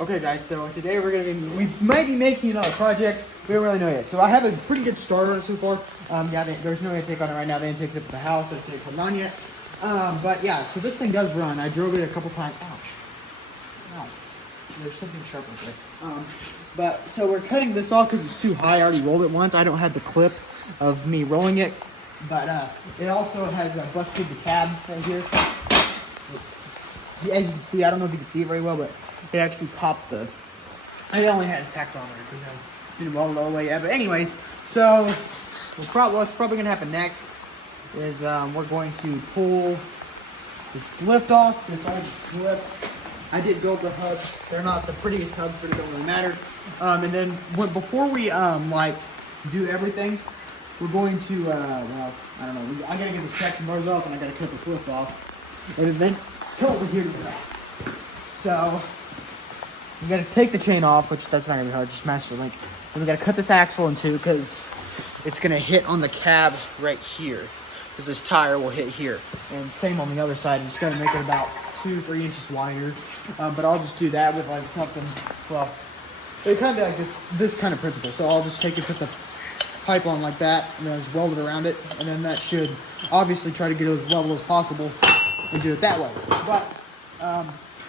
Okay guys, so today we might be making another project. We don't really know yet. So I have a pretty good start on it so far. There's no intake on it right now. The intake's up at the house. The intake hasn't on yet. But yeah, so this thing does run. I drove it a couple times. Ouch. Ow. There's something sharp right there. So we're cutting this off because it's too high. I already rolled it once. I don't have the clip of me rolling it. But it also has busted the cab right here. As you can see, I don't know if you can see it very well, but it actually popped the. I only had it tacked on there because I didn't roll it all the way yet. But anyways, so what's probably gonna happen next is we're going to pull this lift off. This old lift. I did build the hubs. They're not the prettiest hubs, but it don't really matter. And then before we like do everything, we're going to well, I don't know. I gotta get this traction bars off, and I gotta cut this lift off, and then come over here to the back. So you gotta take the chain off, which that's not gonna be hard, just master link. Then we gotta cut this axle in two because it's gonna hit on the cab right here. Because this tire will hit here. And same on the other side, I'm just gonna make it about 2-3 inches wider. But I'll just do that with like something, well, it kind of like this kind of principle. So I'll just take it, put the pipe on like that, and then just weld it around it. And then that should obviously try to get it as level as possible and do it that way. But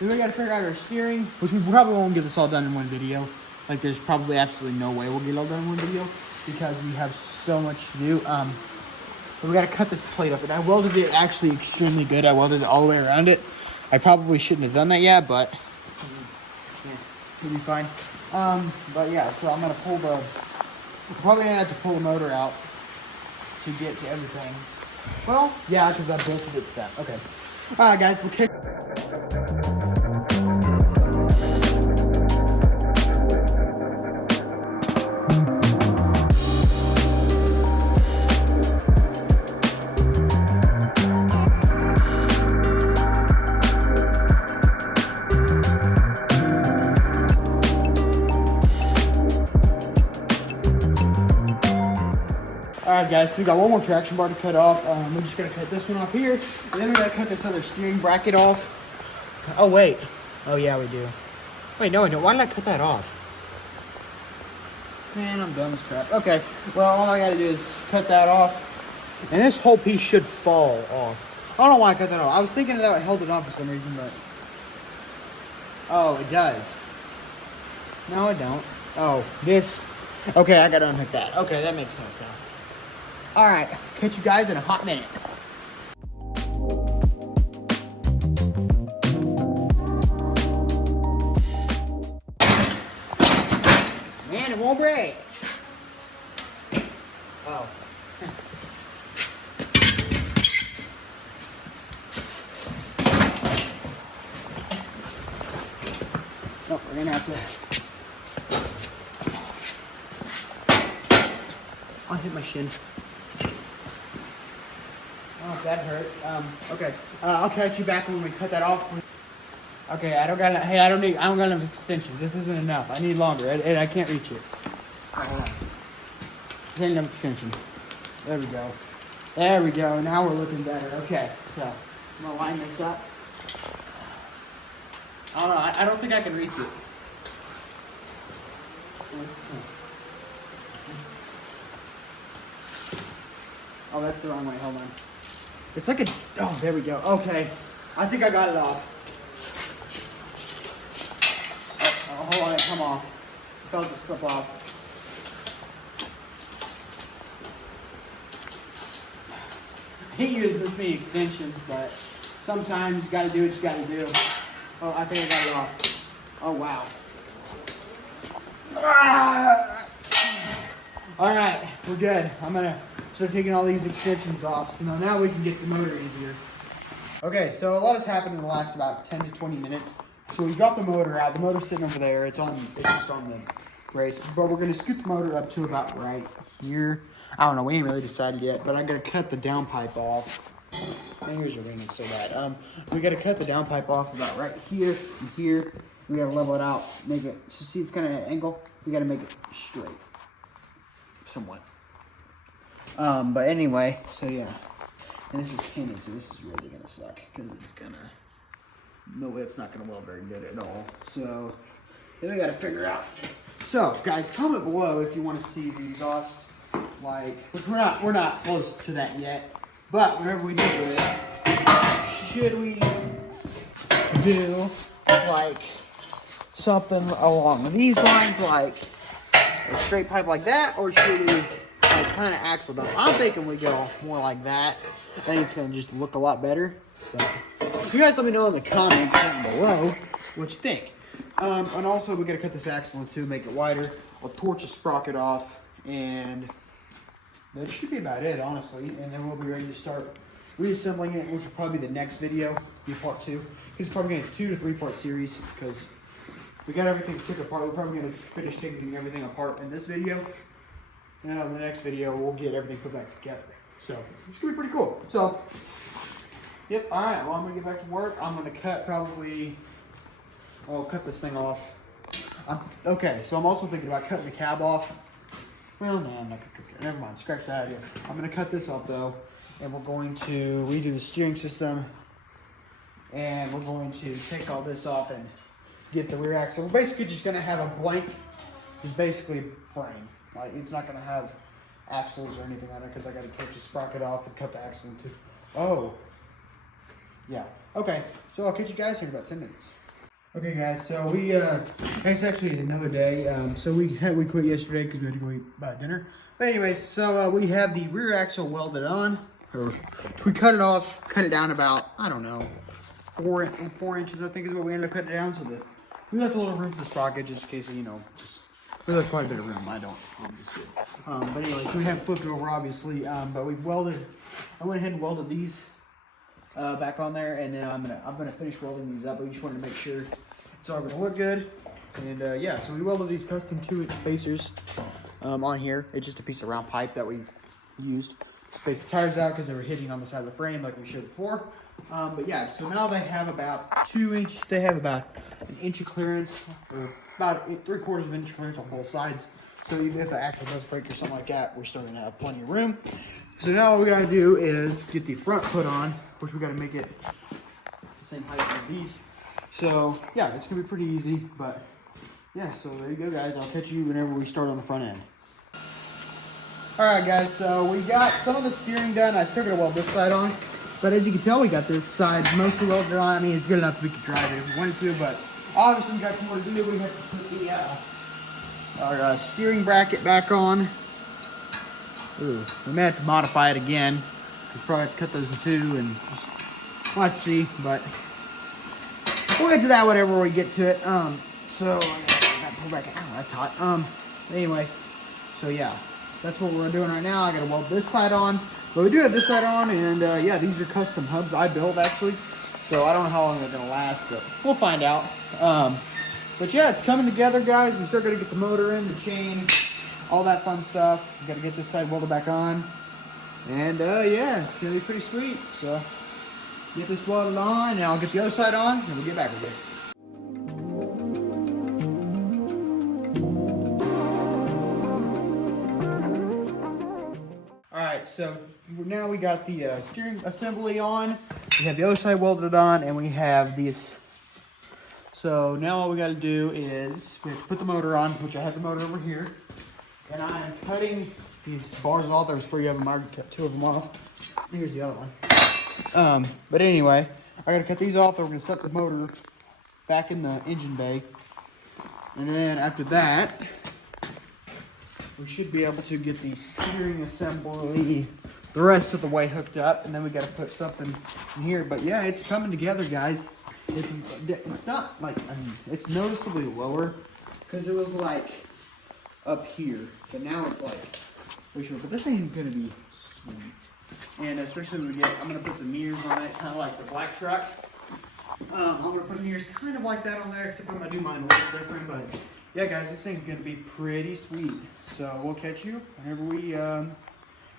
then we gotta figure out our steering, which we probably won't get this all done in one video. Like there's probably absolutely no way we'll get it all done in one video because we have so much to do. But we gotta cut this plate off, and I welded it actually extremely good. I welded it all the way around it. I probably shouldn't have done that yet, but yeah, it'll be fine. But yeah, so I'm gonna probably gonna have to pull the motor out to get to everything. Well, yeah, because I bolted it to that. Okay. All right, guys, we'll kick. Alright guys, so we got one more traction bar to cut off. We're just going to cut this one off here. And then we got to cut this other steering bracket off. Oh wait. Oh yeah, we do. Wait, no I don't. Why did I cut that off? Man, I'm dumb as crap. Okay, well all I got to do is cut that off. And this whole piece should fall off. I don't know why I cut that off. I was thinking that I held it off for some reason, but... Oh, it does. No, I don't. Oh, this... Okay, I got to unhook that. Okay, that makes sense now. Alright, catch you guys in a hot minute. Man, it won't break. Oh. Oh, we're gonna have to... I'll hit my shin. Oh, that hurt. Okay. I'll catch you back when we cut that off. Okay, I don't got enough extension. This isn't enough. I need longer. I can't reach it. Alright, hold on. I need enough extension. There we go. There we go. Now we're looking better. Okay, so I'm gonna line this up. I don't know. I don't think I can reach it. Oh, that's the wrong way. Hold on. It's like a... Oh, there we go. Okay. I think I got it off. Oh, hold on. It come off. I felt it slip off. I hate using this many extensions, but sometimes you gotta do what you gotta do. Oh, I think I got it off. Oh, wow. Ah! All right. We're good. I'm gonna... start taking all these extensions off, so now we can get the motor easier. Okay, so a lot has happened in the last about 10 to 20 minutes. So we dropped the motor out. The motor's sitting over there. It's just on the brace. But we're gonna scoot the motor up to about right here. I don't know, we ain't really decided yet, but I gotta cut the downpipe off. Man, here's your ring, it's so bad. We gotta cut the downpipe off about right here and here. We gotta level it out, make it, so see it's kind of an angle. We gotta make it straight, somewhat. But anyway, so yeah, and this is painted, so this is really gonna suck because it's gonna, no, it's not gonna weld very good at all. So then we got to figure out. So, guys, comment below if you want to see the exhaust, like, which we're not close to that yet. But whenever we do it, should we do like something along these lines, like a straight pipe like that, or should we like kind of axle dump? I'm thinking we go more like that. I think it's gonna just look a lot better. But you guys let me know in the comments down below what you think. And also we gotta cut this axle in two, make it wider. I'll torch the sprocket off, and that should be about it, honestly. And then we'll be ready to start reassembling it, which will probably be the next video, be part 2. It's probably gonna be a 2 to 3 part series because we got everything took apart. We're probably gonna finish taking everything apart in this video. And on the next video, we'll get everything put back together. So it's gonna be pretty cool. So, yep. All right. Well, I'm gonna get back to work. I'm gonna cut probably. I'll cut this thing off. Okay. So I'm also thinking about cutting the cab off. Well, no, I'm not gonna cut. Never mind. Scratch that idea. I'm gonna cut this off though, and we're going to redo the steering system, and we're going to take all this off and get the rear axle. We're basically just gonna have a blank, just basically frame. Like, it's not gonna have axles or anything on it because I gotta torch the sprocket off and cut the axle into. Oh, yeah. Okay. So I'll catch you guys here in about 10 minutes. Okay, guys. So it's actually another day. So we quit yesterday because we had to go eat dinner. But anyways, so we have the rear axle welded on. Or we cut it off, cut it down about, I don't know, 4 inches, I think is what we ended up cutting it down. So that we left a little room for the sprocket just in case, we left quite a bit of room. I don't. But anyway, so we have flipped over, obviously. But we welded. I went ahead and welded these back on there, and then I'm gonna finish welding these up. We just wanted to make sure it's all gonna look good. And yeah, so we welded these custom 2-inch spacers on here. It's just a piece of round pipe that we used to space the tires out because they were hitting on the side of the frame like we showed before. But yeah, so now they have about 2-inch. They have about an inch of clearance, or about 3/4 of an inch clearance on both sides. So even if the axle does break or something like that, we're still gonna have plenty of room. So now all we gotta do is get the front put on, which we gotta make it the same height as these. So yeah, it's gonna be pretty easy. But yeah, so there you go, guys. I'll catch you whenever we start on the front end. All right, guys. So we got some of the steering done. I still gotta weld this side on. But as you can tell, we got this side mostly welded on. I mean, it's good enough we could drive it if we wanted to, but obviously we got some more to do. We have to put our steering bracket back on. Ooh, we may have to modify it again. We'll probably have to cut those in two and just, let's see, but we'll get to that whenever we get to it. So I gotta pull back. Oh, that's hot. Anyway, so yeah, that's what we're doing right now. I gotta weld this side on. But we do have this side on, and yeah, these are custom hubs I built actually. So I don't know how long they're gonna last, but we'll find out. But yeah, it's coming together, guys. We still gotta get the motor in, the chain, all that fun stuff. We gotta get this side welded back on. And yeah, it's gonna be pretty sweet. So get this welded on, and I'll get the other side on, and we'll get back with it. So now we got the steering assembly on, we have the other side welded on, and we have these. So now all we got to do is we have to put the motor on, which I have the motor over here, and I'm cutting these bars off. There's 3 of them. I already cut 2 of them off. Here's the other one. But anyway, I got to cut these off. Then we're going to set the motor back in the engine bay, and then after that, we should be able to get the steering assembly the rest of the way hooked up, and then we got to put something in here. But yeah, it's coming together, guys. It's not like, I mean, it's noticeably lower because it was like up here, but now it's like, but this thing is gonna be sweet. And especially when I'm gonna put some mirrors on it, kind of like the black truck. I'm gonna put mirrors kind of like that on there, except I'm gonna do mine a little different. But yeah, guys, this thing's gonna be pretty sweet. So we'll catch you whenever we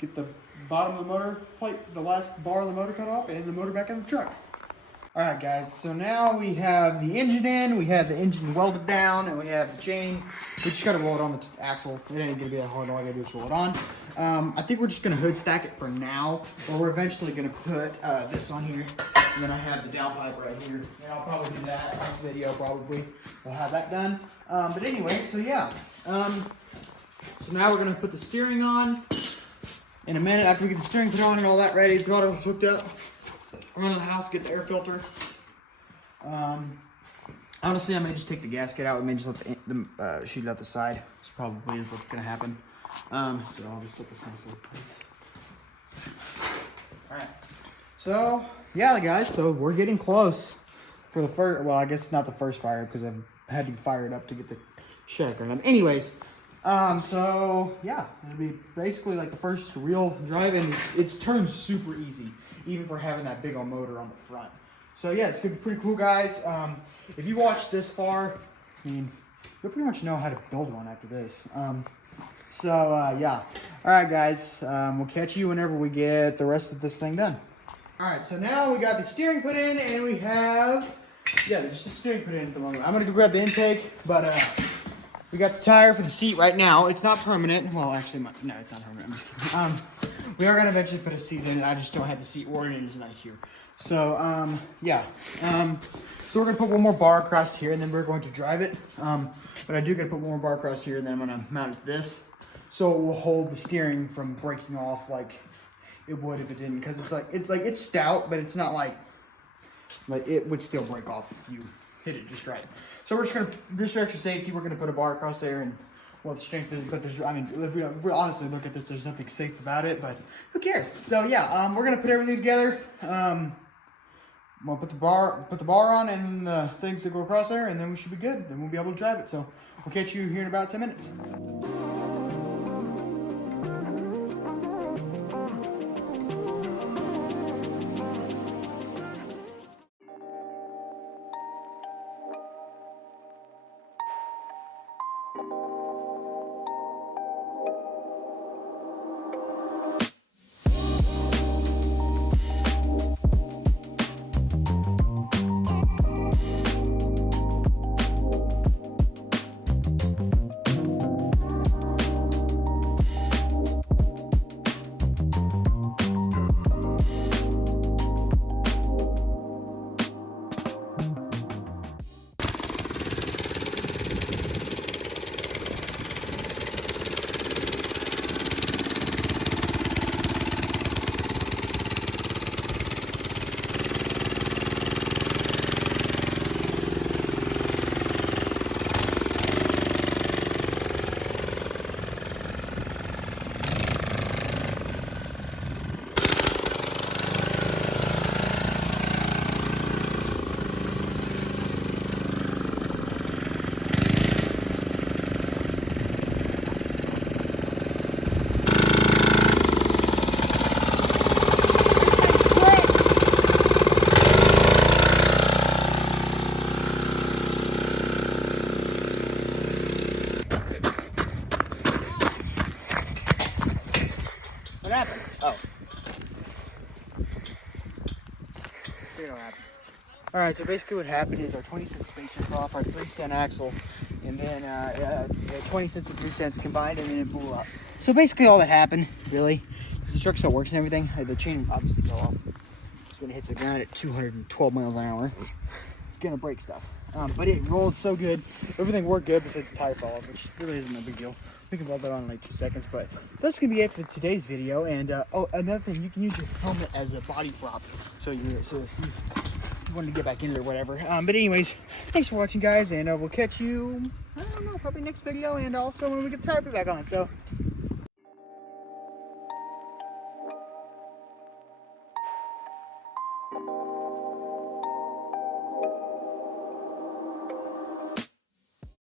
get the bottom of the motor plate, the last bar of the motor cut off, and the motor back in the truck. Alright guys, so now we have the engine in, we have the engine welded down, and we have the chain. We just gotta roll it on the axle. It ain't gonna be that hard, all I gotta do is roll it on. I think we're just gonna hood stack it for now, but we're eventually gonna put this on here. And then I have the downpipe right here. And I'll probably do that next video, probably. We'll have that done. But anyway, so yeah. So now we're gonna put the steering on. In a minute, after we get the steering put on and all that ready, got it hooked up. Run to the house, get the air filter. Honestly, I may just take the gasket out. We may just let the shoot it out the side. That's probably what's gonna happen. So I'll just slip this nice little piece. All right. So yeah, guys. So we're getting close for the first. Well, I guess it's not the first fire because I've had to fire it up to get the shed going. Anyways. So yeah, it'll be basically like the first real drive, and it's turned super easy, even for having that big old motor on the front. So yeah, it's gonna be pretty cool, guys. If you watch this far, I mean, you'll pretty much know how to build one after this. Yeah. All right, guys. We'll catch you whenever we get the rest of this thing done. All right, so now we got the steering put in, and we have, yeah, there's just the steering put in at the moment. I'm gonna go grab the intake, but we got the tire for the seat right now. It's not permanent. Well, actually, no, it's not permanent. I'm just kidding. We are gonna eventually put a seat in it. I just don't have the seat ordered, and it's not here. So, yeah. So we're gonna put one more bar across here, and then we're going to drive it. But I do gotta put one more bar across here, and then I'm gonna mount it to this, so it will hold the steering from breaking off like it would if it didn't. Because it's stout, but it's not like it would still break off if you hit it just right. So we're just gonna, just for extra safety, we're gonna put a bar across there, and well, the strength is, but there's, I mean, if we honestly look at this, there's nothing safe about it, but who cares? So yeah, we're gonna put everything together. We'll put the bar on and the things that go across there, and then we should be good. Then we'll be able to drive it. So we'll catch you here in about 10 minutes. What happened? Oh. Figured what happened. Alright, so basically what happened is our 20 cent spacer fell off our 3 cent axle, and then 20 cents and 3 cents combined, and then it blew up. So basically all that happened, really, because the truck still works and everything, the chain obviously fell off. So when it hits the ground at 212 miles an hour, it's gonna break stuff. But it rolled so good, everything worked good besides the tire fall off, which really isn't a big deal. We can weld that on in like 2 seconds, but that's gonna be it for today's video. And oh, another thing, you can use your helmet as a body prop, so you wanted to get back in it or whatever. But anyways, thanks for watching, guys, and we'll catch you, I don't know, probably next video, and also when we get the tire put back on. So